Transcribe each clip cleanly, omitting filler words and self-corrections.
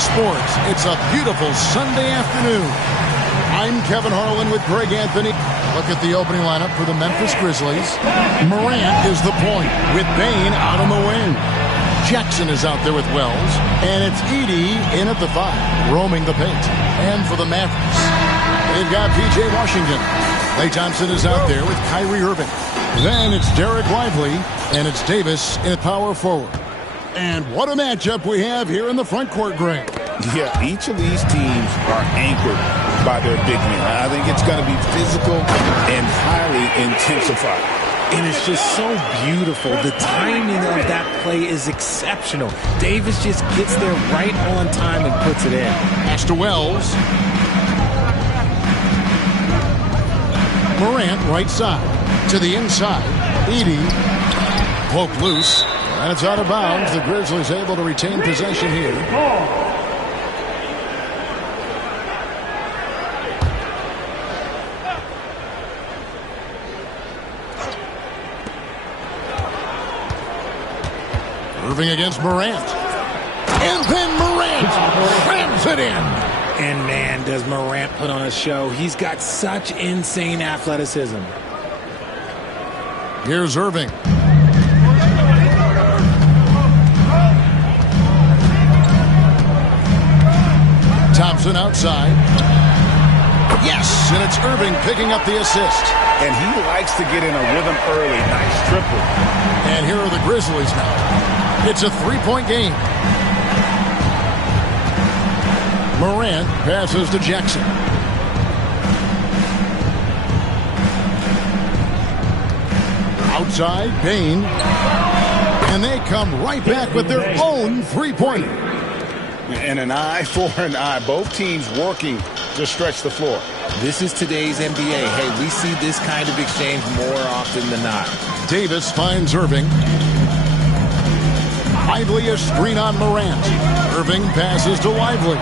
Sports. It's a beautiful Sunday afternoon. I'm Kevin Harlan with Greg Anthony. Look at the opening lineup for the Memphis Grizzlies. Morant is the point with Bane out on the wing. Jackson is out there with Wells. And it's Edey in at the 5, roaming the paint. And for the Mavericks, they've got P.J. Washington. Klay Thompson is out there with Kyrie Irving. Then it's Derek Lively, and it's Davis in power forward. And what a matchup we have here in the front court, Greg. Yeah, each of these teams are anchored by their big men. I think it's going to be physical and highly intensified. And it's just so beautiful. The timing of that play is exceptional. Davis just gets there right on time and puts it in. Pass to Wells. Morant right side. To the inside. Edey. Poke loose. And it's out of bounds. The Grizzlies able to retain possession here. Irving against Morant. And then Morant rams it in. And man, does Morant put on a show. He's got such insane athleticism. Here's Irving. Thompson outside. Yes, and it's Irving picking up the assist. And he likes to get in a rhythm early. Nice triple. And here are the Grizzlies now. It's a three-point game. Morant passes to Jackson. Outside, Bane. And they come right back with their own three-pointer. And an eye for an eye. Both teams working to stretch the floor. This is today's NBA. Hey, we see this kind of exchange more often than not. Davis finds Irving. Lively a screen on Morant. Irving passes to Lively.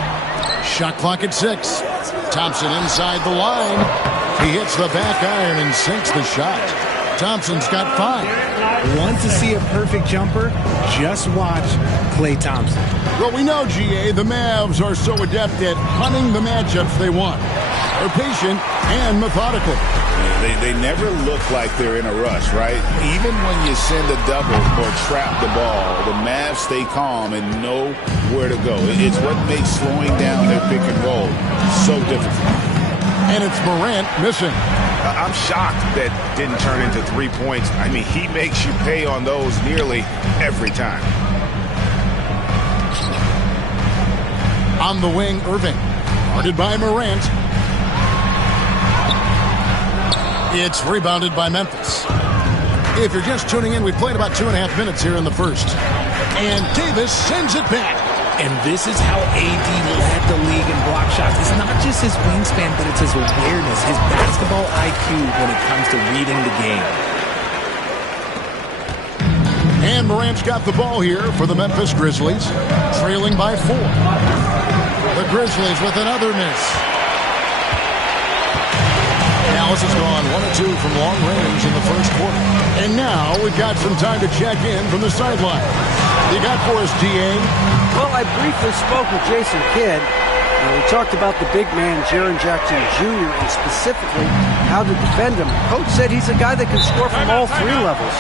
Shot clock at 6. Thompson inside the line. He hits the back iron and sinks the shot. Thompson's got 5. Want to see a perfect jumper? Just watch Klay Thompson. Well, we know, GA, the Mavs are so adept at hunting the matchups they want. They're patient and methodical. They never look like they're in a rush, right? Even when you send a double or trap the ball, the Mavs stay calm and know where to go. It's what makes slowing down their pick and roll so difficult. And it's Morant missing. I'm shocked that didn't turn into 3 points. I mean, he makes you pay on those nearly every time. On the wing, Irving. Guarded by Morant. It's rebounded by Memphis. If you're just tuning in, we played about 2.5 minutes here in the first. And Davis sends it back. And this is how AD led the league in block shots. It's not just his wingspan, but it's his awareness, his basketball IQ when it comes to reading the game. And Morant's got the ball here for the Memphis Grizzlies, trailing by 4. The Grizzlies with another miss. Dallas has gone 1 of 2 from long range in the first quarter. And now we've got some time to check in from the sideline. You got for us, DA? Well, I briefly spoke with Jason Kidd. We talked about the big man, Jaren Jackson Jr., and specifically how to defend him. Coach said he's a guy that can score from all 3 levels.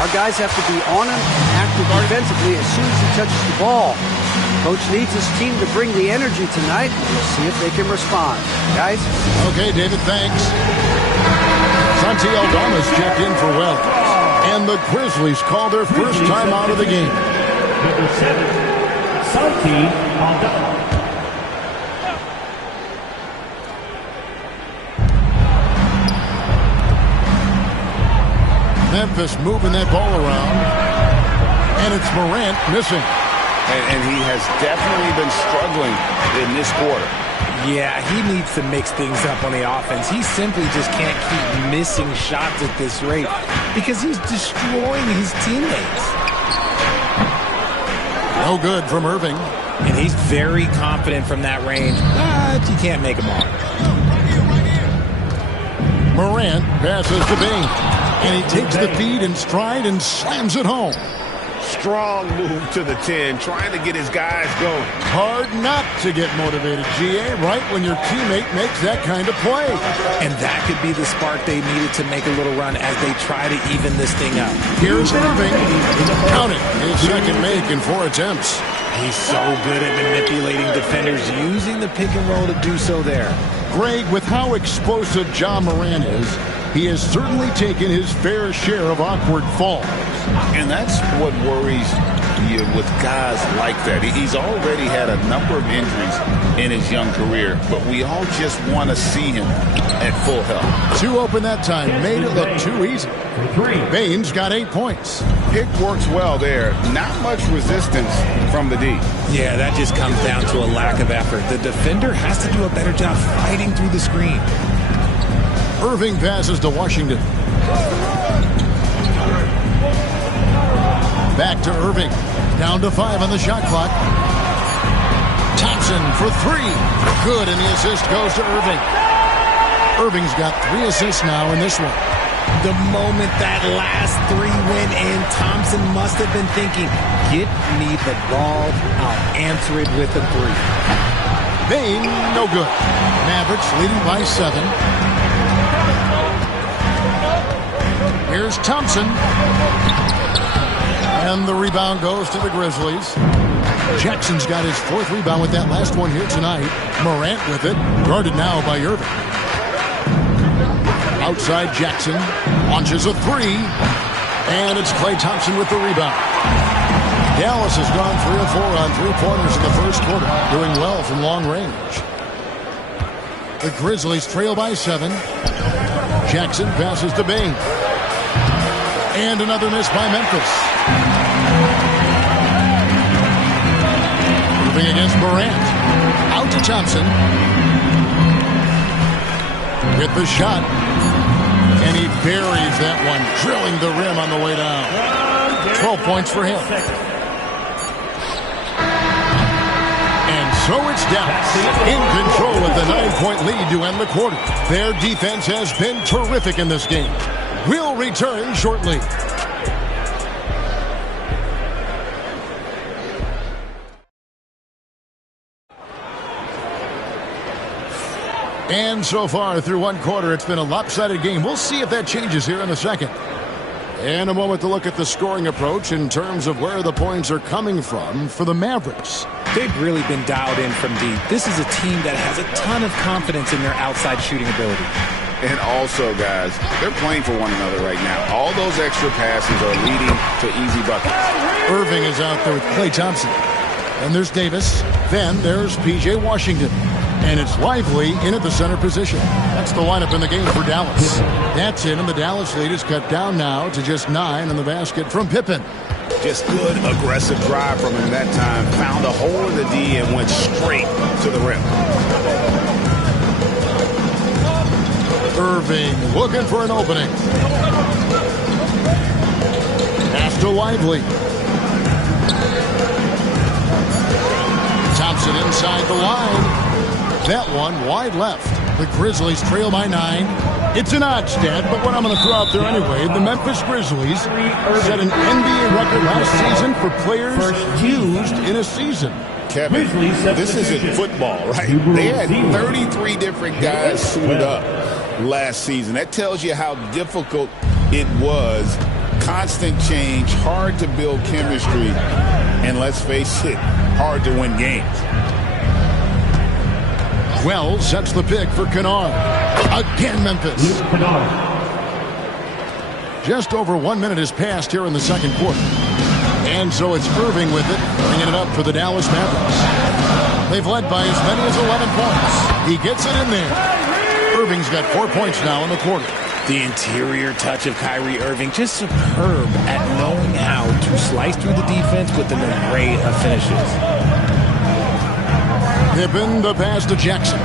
Our guys have to be on him and active defensively as soon as he touches the ball. Coach needs his team to bring the energy tonight, and we'll see if they can respond. Guys? Okay, David, thanks. Santi Aldama's checked in for Wells. And the Grizzlies call their first time out of the game. Number 7, Santi Aldama. Memphis moving that ball around. And it's Morant missing. And he has definitely been struggling in this quarter. Yeah, he needs to mix things up on the offense. He simply just can't keep missing shots at this rate because he's destroying his teammates. No good from Irving. And he's very confident from that range, but you can't make him all. Morant passes to Bane. And he takes the feed in stride and slams it home. Strong move to the 10, trying to get his guys going. Hard not to get motivated, GA, right when your teammate makes that kind of play. And that could be the spark they needed to make a little run as they try to even this thing out. Here's Irving. Counting his second make in 4 attempts. He's so good at manipulating defenders, using the pick and roll to do so there. Greg, with how explosive Ja Morant is, he has certainly taken his fair share of awkward falls. And that's what worries you with guys like that. He's already had a number of injuries in his young career, but we all just want to see him at full health. 2 open that time, made it look too easy. Baines got 8 points. Pick works well there. Not much resistance from the D. Yeah, that just comes down to a lack of effort. The defender has to do a better job fighting through the screen. Irving passes to Washington. Back to Irving. Down to 5 on the shot clock. Thompson for 3. Good, and the assist goes to Irving. Irving's got 3 assists now in this one. The moment that last 3 went in, Thompson must have been thinking, get me the ball, I'll answer it with a 3. Bain, no good. Mavericks leading by 7. Here's Thompson. And the rebound goes to the Grizzlies. Jackson's got his 4th rebound with that last one here tonight. Morant with it, guarded now by Irving. Outside Jackson, launches a 3. And it's Klay Thompson with the rebound. Dallas has gone 3 of 4 on 3-pointers in the first quarter, doing well from long range. The Grizzlies trail by 7. Jackson passes to Bain. And another miss by Memphis. Moving against Morant. Out to Thompson. With the shot. And he buries that one, drilling the rim on the way down. 12 points for him. And so it's Dallas in control with the 9-point lead to end the quarter. Their defense has been terrific in this game. We'll return shortly. And so far through one quarter, it's been a lopsided game. We'll see if that changes here in a second. And a moment to look at the scoring approach in terms of where the points are coming from for the Mavericks. They've really been dialed in from deep. This is a team that has a ton of confidence in their outside shooting ability. And also, guys, they're playing for one another right now. All those extra passes are leading to easy buckets. Irving is out there with Klay Thompson. And there's Davis. Then there's P.J. Washington. And it's Lively in at the center position. That's the lineup in the game for Dallas. That's it, and the Dallas lead is cut down now to just 9 on the basket from Pippen. Just good, aggressive drive from him that time. Found a hole in the D and went straight to the rim. Irving looking for an opening. Pass to Lively. Thompson inside the line. That one wide left. The Grizzlies trail by 9. It's an odd stat, but what I'm going to throw out there anyway, the Memphis Grizzlies set an NBA record last season for players used in a season. Kevin, this isn't football, right? They had 33 different guys suited up last season. That tells you how difficult it was. Constant change, hard to build chemistry, and let's face it, hard to win games. Wells sets the pick for Kennard. Again, Memphis. Just over 1 minute has passed here in the second quarter. And so it's Irving with it, bringing it up for the Dallas Mavericks. They've led by as many as 11 points. He gets it in there. Irving's got 4 points now in the quarter. The interior touch of Kyrie Irving, just superb at knowing how to slice through the defense with an array of finishes. Pippen, the pass to Jackson.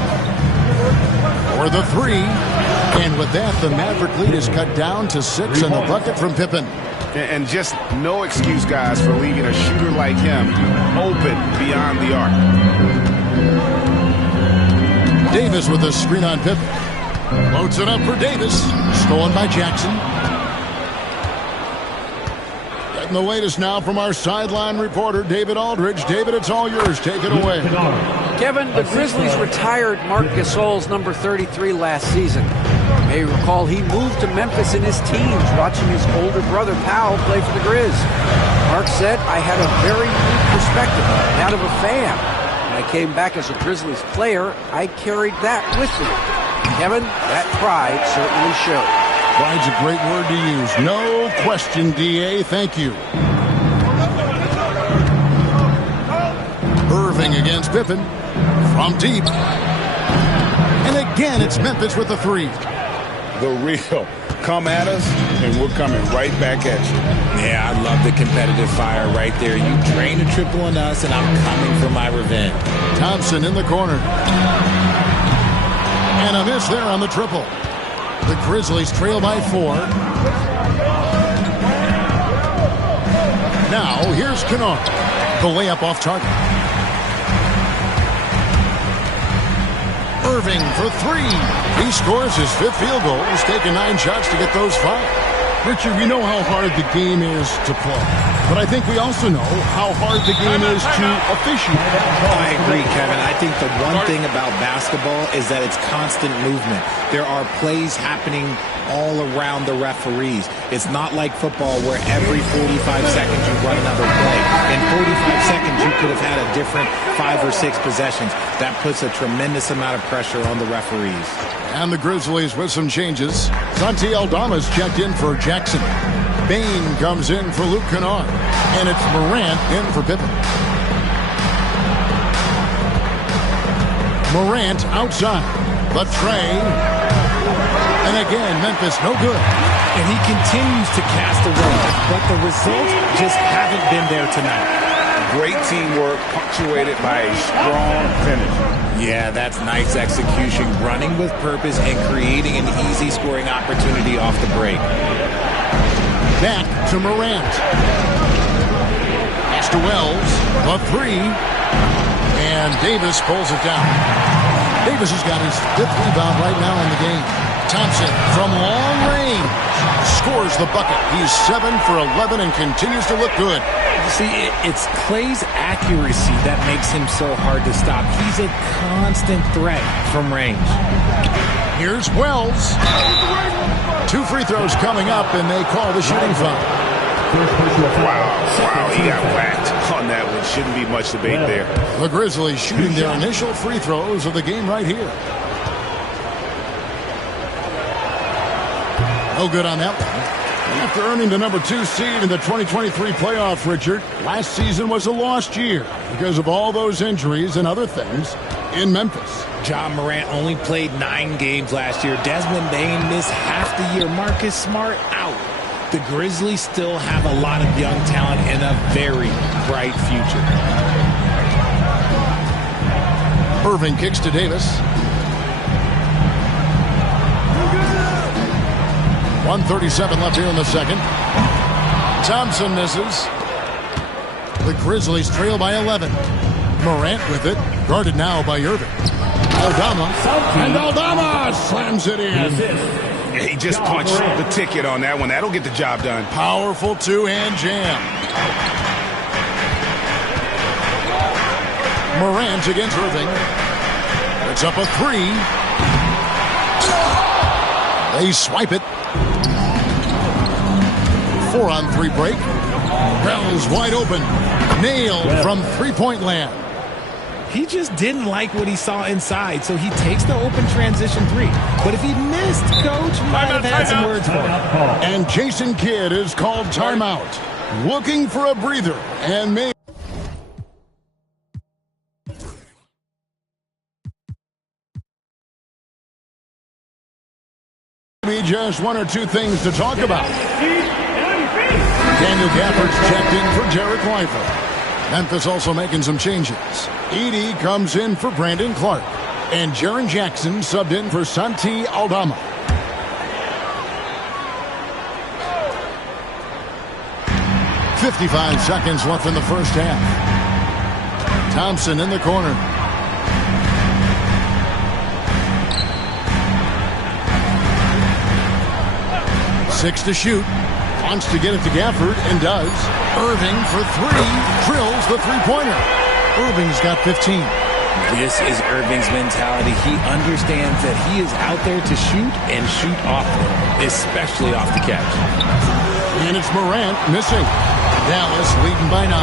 For the 3. And with that, the Maverick lead is cut down to 6 on the bucket from Pippen. And just no excuse, guys, for leaving a shooter like him open beyond the arc. Davis with a screen on Pippen. Loads it up for Davis. Stolen by Jackson. Getting the latest now from our sideline reporter, David Aldridge. David, it's all yours. Take it away. Kevin, the Grizzlies retired Marc Gasol's number 33 last season. You may recall he moved to Memphis in his teens, watching his older brother, Powell, play for the Grizz. Marc said, I had a very unique perspective, that of a fan. When I came back as a Grizzlies player, I carried that with me. Kevin, that pride certainly showed. Pride's a great word to use. No question, D.A. Thank you. Irving against Pippen from deep. And again, it's Memphis with the three. The real. Come at us, and we're coming right back at you. Yeah, I love the competitive fire right there. You drain a triple on us, and I'm coming for my revenge. Thompson in the corner. And a miss there on the triple. The Grizzlies trail by 4. Now, here's Kennard. The layup off target. Irving for 3. He scores his 5th field goal. He's taken 9 shots to get those 5. Richard, we know how hard the game is to play. But I think we also know how hard the game is to officiate. I agree, Kevin. I think the one thing about basketball is that it's constant movement. There are plays happening all around the referees. It's not like football where every 45 seconds you run another play. In 45 seconds, you could have had a different 5 or 6 possessions. That puts a tremendous amount of pressure on the referees. And the Grizzlies with some changes. Santi Aldama's checked in for Jackson. Bain comes in for Luke Kennard. And it's Morant in for Pippen. Morant outside. The tray. And again, Memphis no good. And he continues to cast away, but the results just haven't been there tonight. Great teamwork punctuated by a strong finish. Yeah, that's nice execution, running with purpose and creating an easy scoring opportunity off the break. Back to Morant. Pass to Wells. The 3. And Davis pulls it down. Davis has got his 5th rebound right now in the game. Thompson from long range scores the bucket. He's 7 for 11 and continues to look good. See, it's Clay's accuracy that makes him so hard to stop. He's a constant threat from range. Here's Wells. 2 free throws coming up, and they call the shooting foul. Wow, he got whacked on that one. Shouldn't be much debate there. The Grizzlies shooting their initial free throws of the game right here. No good on that one. After earning the number 2 seed in the 2023 playoffs, Richard, last season was a lost year because of all those injuries and other things in Memphis. John Morant only played 9 games last year. Desmond Bain missed half the year. Marcus Smart out. The Grizzlies still have a lot of young talent and a very bright future. Irving kicks to Davis. 1:37 left here in the second. Thompson misses. The Grizzlies trail by 11. Morant with it. Guarded now by Irving. Aldama. And Aldama slams it in. He just punched the ticket on that one. That'll get the job done. Powerful 2-hand jam. Morant against Irving. It's up a 3. They swipe it. 4-on-3 break. Wells wide open. Nailed from three-point land. He just didn't like what he saw inside, so he takes the open transition 3. But if he missed, Coach might have had some words for him. And Jason Kidd is called timeout. Looking for a breather. And maybe just 1 or 2 things to talk about. Daniel Gafford's checked in for Derek Weifel. Memphis also making some changes. Edey comes in for Brandon Clark. And Jaren Jackson subbed in for Santi Aldama. .55 seconds left in the first half. Thompson in the corner. Six to shoot. Wants to get it to Gafford and does. Irving for three. Drills the three-pointer. Irving's got 15. This is Irving's mentality. He understands that he is out there to shoot and shoot often, especially off the catch. And it's Morant missing. Dallas leading by 9.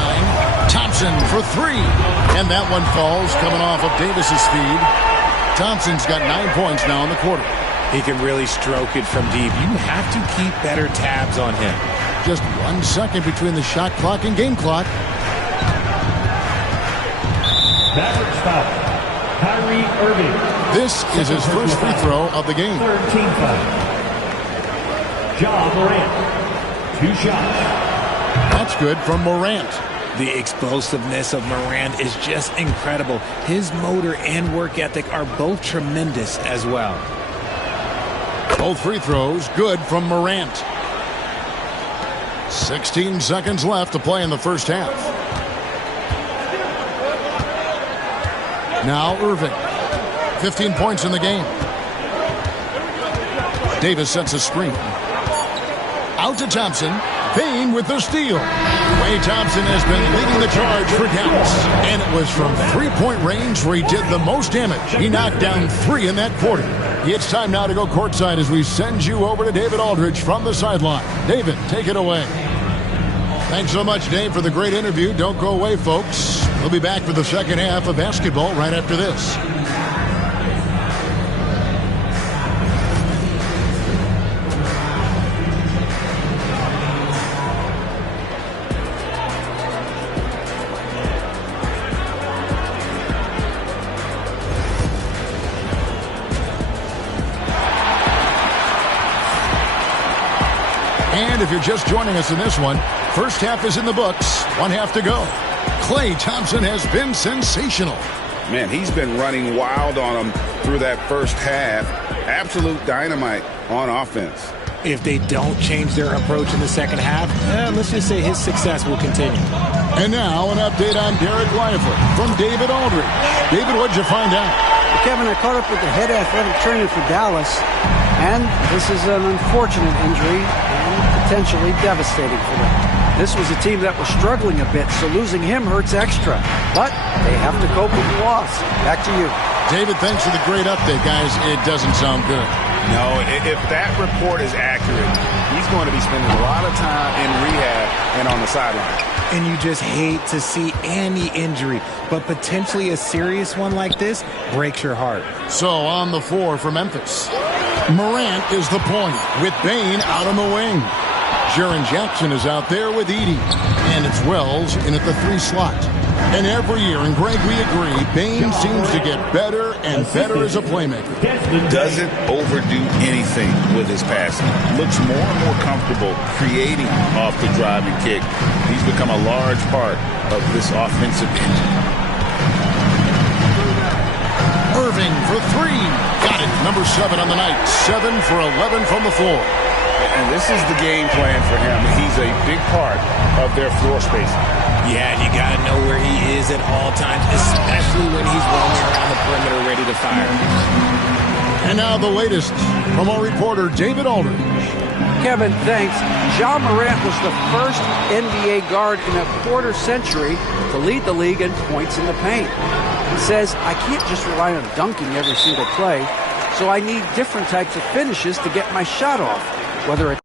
Thompson for three. And that one falls coming off of Davis's feed. Thompson's got 9 points now in the quarter. He can really stroke it from deep. You have to keep better tabs on him. Just 1 second between the shot clock and game clock. Mavericks foul. Kyrie Irving. This is his first free throw of the game. Third team foul. Ja Morant. 2 shots. That's good from Morant. The explosiveness of Morant is just incredible. His motor and work ethic are both tremendous as well. Both free throws good from Morant. 16 seconds left to play in the first half. Now Irving. 15 points in the game. Davis sets a screen. Out to Thompson. Payne with the steal. Klay Thompson has been leading the charge for Dallas. And it was from three-point range where he did the most damage. He knocked down 3 in that quarter. It's time now to go courtside as we send you over to David Aldridge from the sideline. David, take it away. Thanks so much, Dave, for the great interview. Don't go away, folks. We'll be back for the second half of basketball right after this. And if you're just joining us in this one, first half is in the books. 1 half to go. Klay Thompson has been sensational. Man, he's been running wild on him through that first half. Absolute dynamite on offense. If they don't change their approach in the second half, let's just say his success will continue. And now an update on Derek Lively from David Aldridge. David, what'd you find out? Kevin, I caught up with the head athletic trainer for Dallas, and this is an unfortunate injury and potentially devastating for them. This was a team that was struggling a bit, so losing him hurts extra. But they have to cope with the loss. Back to you. David, thanks for the great update, guys. It doesn't sound good. No, if that report is accurate, he's going to be spending a lot of time in rehab and on the sideline. And you just hate to see any injury, but potentially a serious one like this breaks your heart. So on the floor for Memphis, Morant is the point with Bane out on the wing. Jaren Jackson is out there with Edey. And it's Wells in at the 3 slot. And every year, and Greg, we agree, Bane seems to get better and better as a playmaker. Doesn't overdo anything with his passing. Looks more and more comfortable creating off the drive and kick. He's become a large part of this offensive engine. Irving for 3. Got it. Number 7 on the night. 7 for 11 from the floor. And this is the game plan for him. He's a big part of their floor spacing. Yeah, and you got to know where he is at all times, especially when he's roaming around the perimeter ready to fire. And now the latest from our reporter, David Aldridge. Kevin, thanks. Ja Morant was the first NBA guard in a quarter century to lead the league in points in the paint. He says, I can't just rely on dunking every single play, so I need different types of finishes to get my shot off, whether it's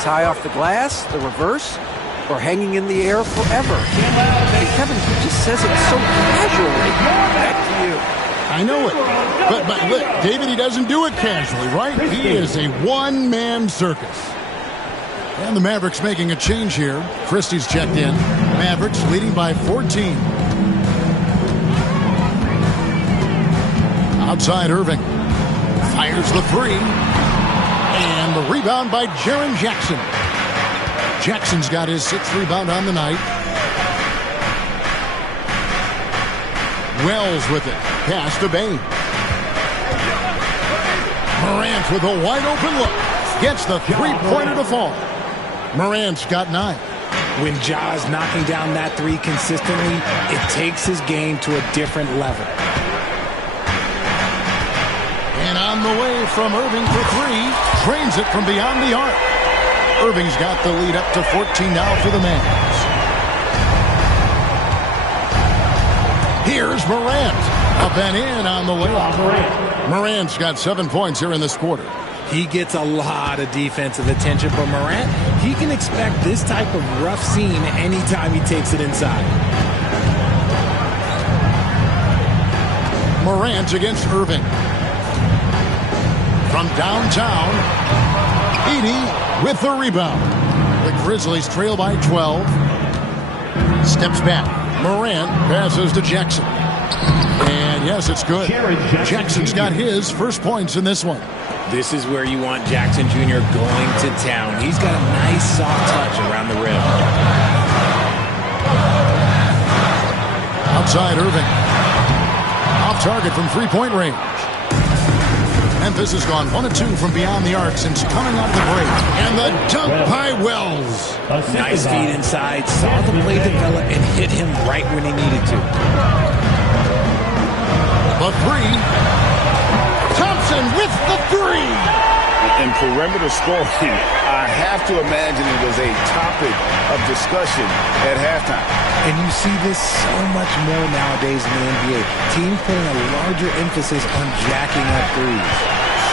high off the glass, the reverse, or hanging in the air forever. And Kevin, he just says it so casually. Back to you. I know it. But look, David, he doesn't do it casually, right? He is a one-man circus. And the Mavericks making a change here. Christie's checked in. Mavericks leading by 14. Outside Irving. Fires the 3. And the rebound by Jaren Jackson. Jackson's got his 6th rebound on the night. Wells with it. Pass to Bain. Morant with a wide open look. Gets the three-pointer to fall. Morant's got 9. When Ja's knocking down that three consistently, it takes his game to a different level. And on the way from Irving for 3. Drains it from beyond the arc. Irving's got the lead up to 14 now for the Mavs. Here's Morant. Up and in on the layup. Morant's got 7 points here in this quarter. He gets a lot of defensive attention from Morant. He can expect this type of rough scene anytime he takes it inside. Morant against Irving. From downtown, Edey with the rebound. The Grizzlies trail by 12. Steps back. Morant passes to Jackson. And yes, it's good. Jackson's got his first points in this one. This is where you want Jackson Jr. going to town. He's got a nice soft touch around the rim. Outside Irving. Off target from three-point range. Memphis has gone 1 of 2 from beyond the arc since coming out of the break. And the dunk by Wells. Nice feed inside. Saw the play develop and hit him right when he needed to. The 3. Thompson with the 3. In perimeter scoring, I have to imagine it was a topic of discussion at halftime. And you see this so much more nowadays in the NBA. Teams putting a larger emphasis on jacking up threes.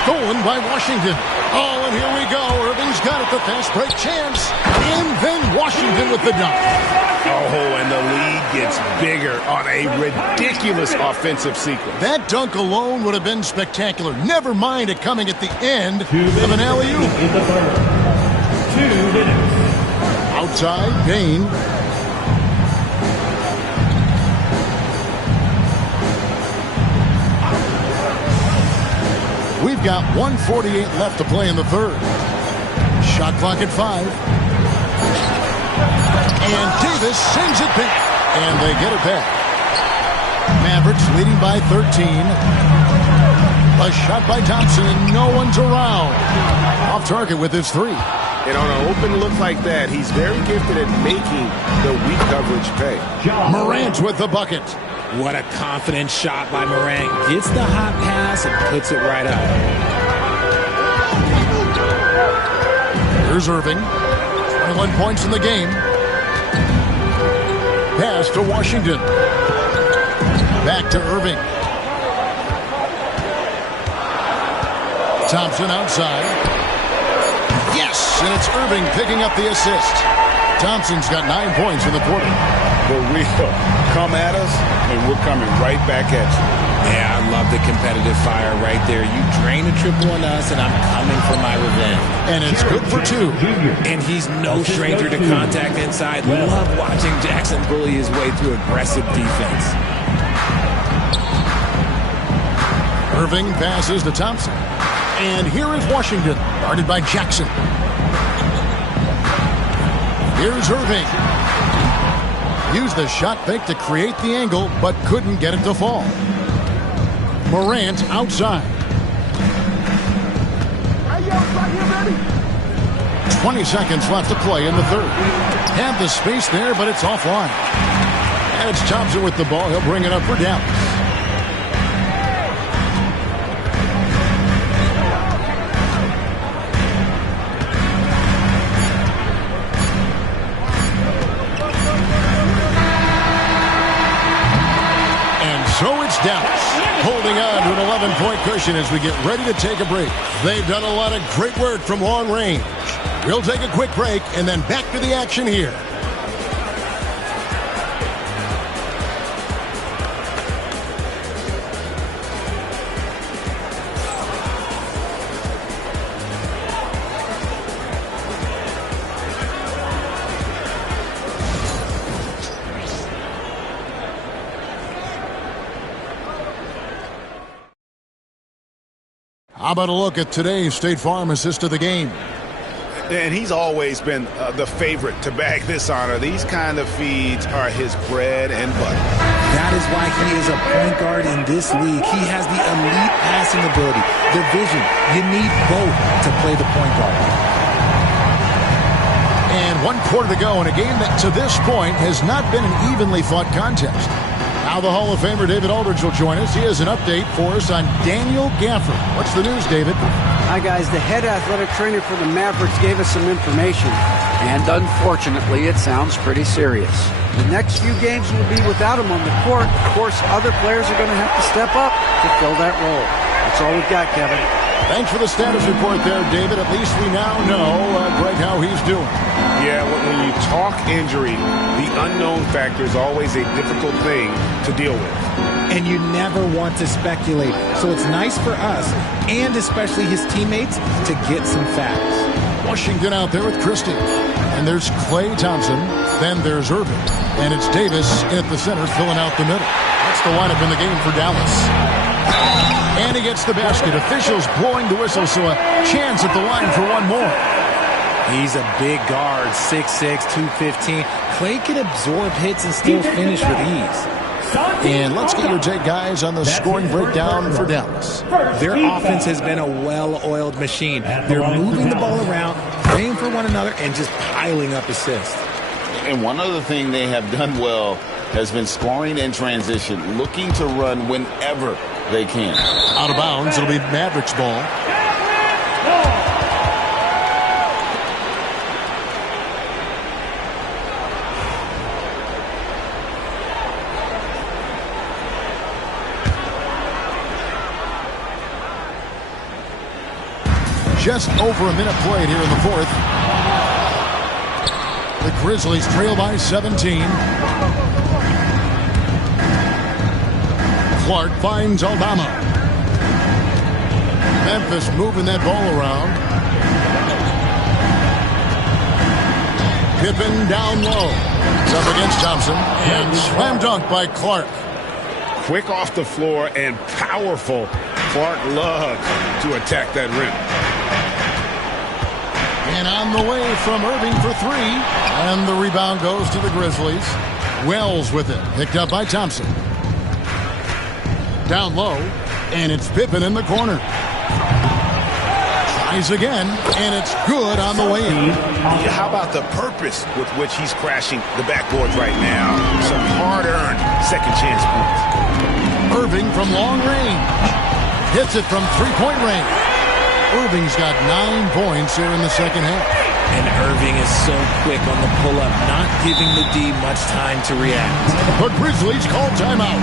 Stolen by Washington. Oh, and here we go. Irving's got it. The fast break chance. And then Washington with the dunk. Oh, and the lead gets bigger on a ridiculous offensive sequence. That dunk alone would have been spectacular. Never mind it coming at the end of an alley-oop. In the third. 2 minutes. Outside, Bain. We've got 1:48 left to play in the third. Shot clock at 5. And Davis sends it back. And they get it back. Mavericks leading by 13. A shot by Thompson, and no one's around. Off target with his 3. And on an open look like that, he's very gifted at making the weak coverage pay. Morant with the bucket. What a confident shot by Morant. Gets the hot pass and puts it right up. Here's Irving. 21 points in the game. Pass to Washington. Back to Irving. Thompson outside. Yes, and it's Irving picking up the assist. Thompson's got 9 points in the quarter. For real. Come at us, and we're coming right back at you. Yeah, I love the competitive fire right there. You drain a triple on us, and I'm coming for my revenge. And it's good for 2. And he's no stranger to contact inside. Love watching Jackson bully his way through aggressive defense. Irving passes to Thompson. And here is Washington, guarded by Jackson. Here's Irving. Used the shot fake to create the angle, but couldn't get it to fall. Morant outside. 20 seconds left to play in the third. Have the space there, but it's offline. And it's Thompson with the ball. He'll bring it up for Dallas. So it's Dallas holding on to an 11-point cushion as we get ready to take a break. They've done a lot of great work from long range. We'll take a quick break and then back to the action here. How about a look at today's State Farm assist of the game? And he's always been the favorite to bag this honor. These kind of feeds are his bread and butter. That is why he is a point guard in this league. He has the elite passing ability, the vision. You need both to play the point guard. And 1 quarter to go in a game that to this point has not been an evenly fought contest. Now the Hall of Famer David Aldridge will join us. He has an update for us on Daniel Gafford. What's the news, David? Hi, guys. The head athletic trainer for the Mavericks gave us some information. And unfortunately, it sounds pretty serious. The next few games will be without him on the court. Of course, other players are going to have to step up to fill that role. That's all we've got, Kevin. Thanks for the status report there, David. At least we now know, Greg, how he's doing. Yeah, when you talk injury, the unknown factor is always a difficult thing to deal with. And you never want to speculate. So it's nice for us, and especially his teammates, to get some facts. Washington out there with Christie. And there's Klay Thompson. Then there's Irving. And it's Davis at the center filling out the middle. That's the lineup in the game for Dallas. And he gets the basket. Officials blowing the whistle, so a chance at the line for one more. He's a big guard, 6'6", 215. Klay can absorb hits and still finish with ease. And let's get your take, guys, on the scoring breakdown for Dallas. Their offense has been a well-oiled machine. They're moving the ball around, playing for one another, and just piling up assists. And one other thing they have done well has been scoring in transition, looking to run whenever they can. Out of bounds, it'll be Mavericks ball. Just over a minute played here in the fourth. The Grizzlies trail by 17. Clark finds Aldama. Memphis moving that ball around. Pippen down low. It's up against Thompson. And slam dunk by Clark. Quick off the floor and powerful. Clark loves to attack that rim. And on the way from Irving for three. And the rebound goes to the Grizzlies. Wells with it. Picked up by Thompson. Down low. And it's Pippen in the corner. Tries again. And it's good on the way in. How about the purpose with which he's crashing the backboards right now? Some hard-earned second chance points. Irving from long range. Hits it from three-point range. Irving's got 9 points here in the second half. And Irving is so quick on the pull-up, not giving the D much time to react. The Grizzlies call timeout.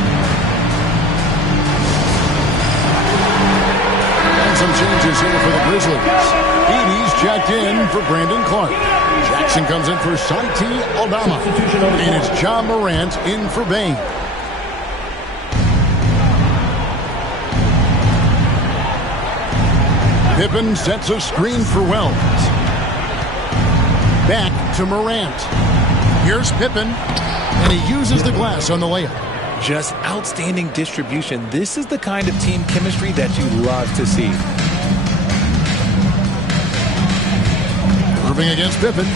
And some changes here for the Grizzlies. Edie's checked in for Brandon Clark. Jackson comes in for Santi Aldama. And it's John Morant in for Bain. Pippen sets a screen for Wells. Back to Morant. Here's Pippen, and he uses the glass on the layup. Just outstanding distribution. This is the kind of team chemistry that you love to see. Irving against Pippen.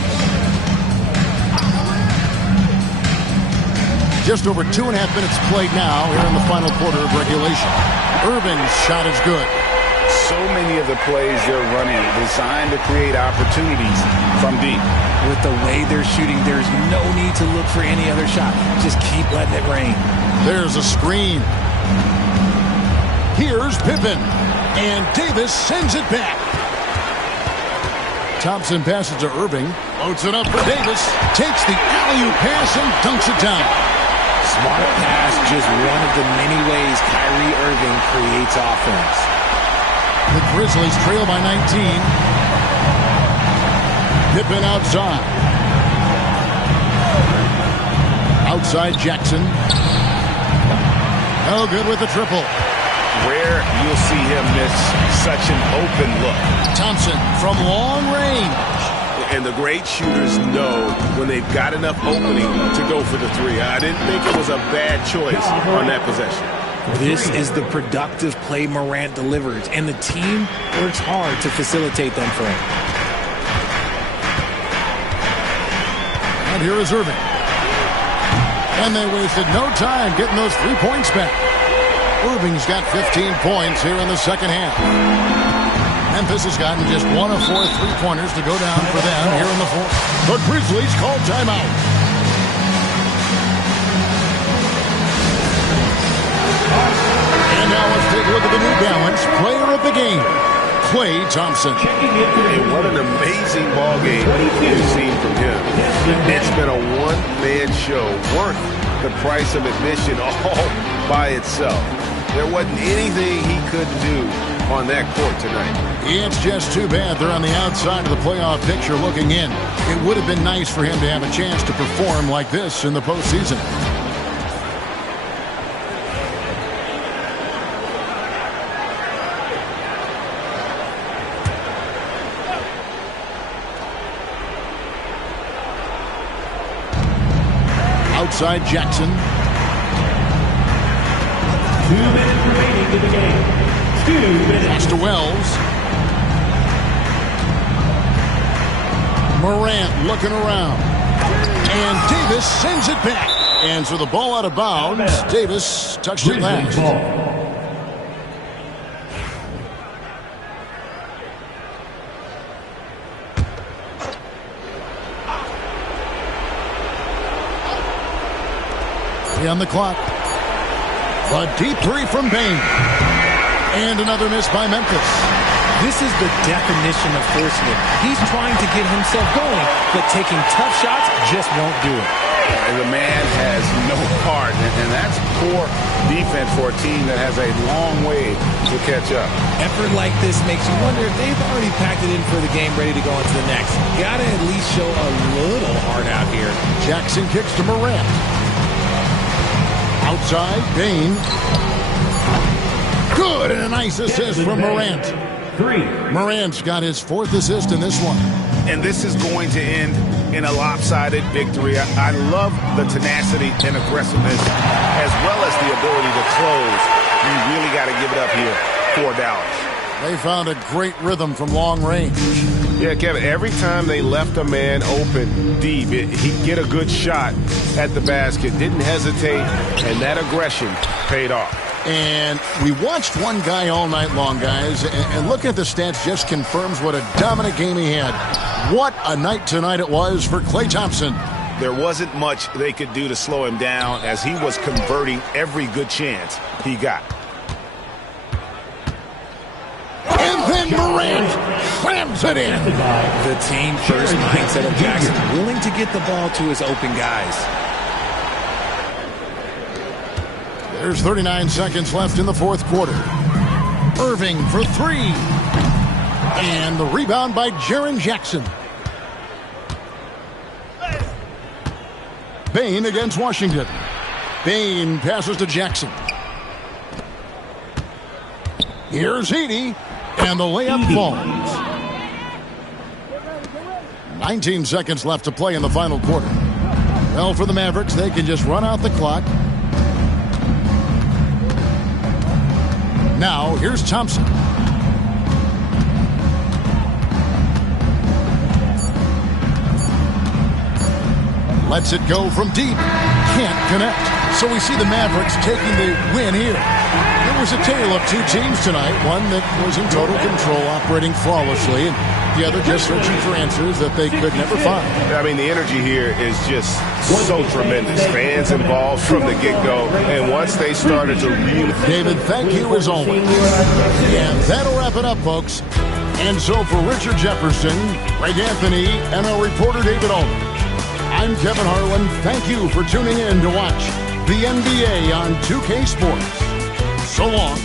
Just over 2.5 minutes played now here in the final quarter of regulation. Irving's shot is good. So many of the plays they're running designed to create opportunities from deep. With the way they're shooting, there's no need to look for any other shot. Just keep letting it rain. There's a screen. Here's Pippen. And Davis sends it back. Thompson passes to Irving. Loads it up for Davis. Takes the alley-oop pass and dunks it down. Smart pass, just one of the many ways Kyrie Irving creates offense. The Grizzlies trail by 19. Pippen outside. Outside Jackson. No good with the triple. Rare you'll see him miss such an open look. Thompson from long range. And the great shooters know when they've got enough opening to go for the three. I didn't think it was a bad choice on that possession. This is the productive play Morant delivers, and the team works hard to facilitate them for him. And here is Irving. And they wasted no time getting those 3 points back. Irving's got 15 points here in the second half. Memphis has gotten just 1 of 4 3-pointers to go down for them here in the fourth. The Grizzlies call timeout. And now let's take a look at the New Balance player of the game, Klay Thompson. And what an amazing ball game we've seen from him. It's been a one-man show worth the price of admission all by itself. There wasn't anything he couldn't do on that court tonight. It's just too bad they're on the outside of the playoff picture looking in. It would have been nice for him to have a chance to perform like this in the postseason. Outside Jackson. 2 minutes remaining in the game. 2 minutes. Pass to Wells. Morant looking around. And Davis sends it back. And so the ball out of bounds. Davis touched it last. On the clock. A deep 3 from Bane. And another miss by Memphis. This is the definition of forcing it. He's trying to get himself going, but taking tough shots just won't do it. And the man has no heart, and that's poor defense for a team that has a long way to catch up. Effort like this makes you wonder if they've already packed it in for the game, ready to go into the next. Gotta at least show a little heart out here. Jackson kicks to Morant. Outside, Bane. Good, and a nice assist from Morant. 3. Morant's got his 4th assist in this one. And this is going to end in a lopsided victory. I love the tenacity and aggressiveness as well as the ability to close. You really got to give it up here for Dallas. They found a great rhythm from long range. Yeah, Kevin, every time they left a man open deep, he'd get a good shot at the basket. Didn't hesitate, and that aggression paid off. And we watched one guy all night long, guys, and looking at the stats just confirms what a dominant game he had. What a night tonight it was for Klay Thompson. There wasn't much they could do to slow him down as he was converting every good chance he got. And then Morant slams it in. The team first mindset of Jackson, willing to get the ball to his open guys. There's 39 seconds left in the fourth quarter. Irving for 3. And the rebound by Jaren Jackson. Bane against Washington. Bane passes to Jackson. Here's Edey. And the layup falls. 19 seconds left to play in the final quarter. Well, for the Mavericks, they can just run out the clock. Now, here's Thompson. Lets it go from deep. Can't connect. So we see the Mavericks taking the win here. It was a tale of 2 teams tonight. One that was in total control, operating flawlessly, and the other just searching for answers that they could never find. I mean, the energy here is just so tremendous. Fans involved from the get-go, and once they started to really... David, thank you as always. And that'll wrap it up, folks. And so for Richard Jefferson, Greg Anthony, and our reporter David Allman, I'm Kevin Harlan. Thank you for tuning in to watch the NBA on 2K Sports. So long.